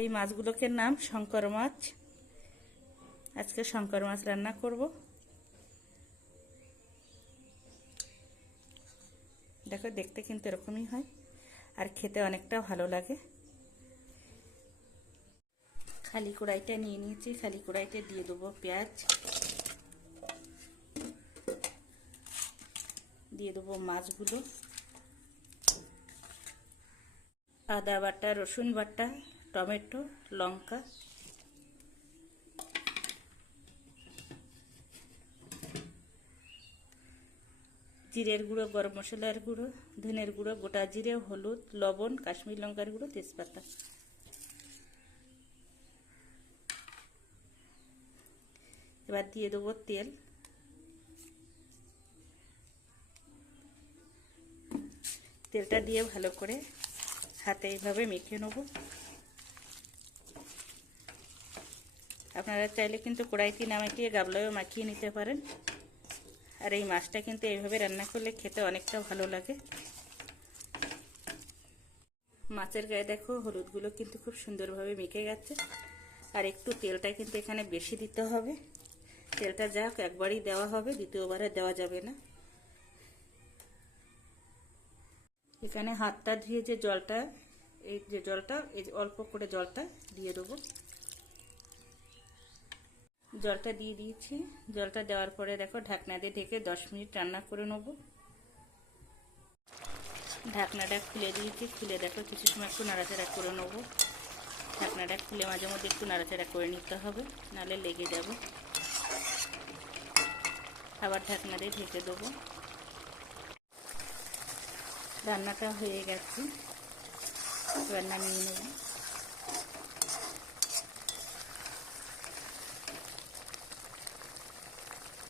এই মাছগুলোকে নাম শঙ্কর মাছ। আজকে শঙ্কর মাছ রান্না করব। দেখো, দেখতে কিন্তু এরকমই হয় আর খেতে অনেকটা ভালো লাগে। খালি কড়াইটা নিয়ে নিয়েছি, খালি কড়াইতে দিয়ে দেবো পেঁয়াজ, দিয়ে দেবো মাছগুলো, আদা বাটা, রসুন বাটা, টমেটো, লঙ্কা, জিরের গুঁড়ো, গরম মশলার গুঁড়ো, ধনের গুঁড়ো, গোটা জিরে, হলুদ, লবণ, কাশ্মীর লঙ্কার গুঁড়ো, তেজপাতা। এবার দিয়ে দেবো তেল। তেলটা দিয়ে ভালো করে হাতে এইভাবে মেখে নেব। আপনারা চাইলে কিন্তু কড়াইতে না মাখিয়ে গামলায়ও মাখিয়ে নিতে পারেন। আর এই মাছটা কিন্তু এইভাবে রান্না করলে খেতে অনেকটা ভালো লাগে। মাছের গায়ে দেখো হলুদগুলো কিন্তু খুব সুন্দরভাবে মেখে গেছে। আর একটু তেলটা কিন্তু এখানে বেশি দিতে হবে। তেলটা যাক একবারই দেওয়া হবে, দ্বিতীয়বারে দেওয়া যাবে না। এখানে হাতটা ধুয়ে যে জলটা, এই যে জলটা, এই অল্প করে জলটা দিয়ে দেবো। জলটা দিয়ে দিয়েছি। জলটা দেওয়ার পরে দেখো ঢাকনা দিয়ে ঢেকে 10 মিনিট রান্না করে নেব। ঢাকনাটা খুলে দিয়েছি। খুলে দেখো কিছু সময় একটু নাড়াচাড়া করে নেব। ঢাকনাটা খুলে মাঝে মধ্যে একটু নাড়াচাড়া করে নিতে হবে, নাহলে লেগে যাবে। আবার ঢাকনা দিয়ে ঢেকে দেবো। রান্নাটা হয়ে গেছে, এবার নামিয়ে নেব।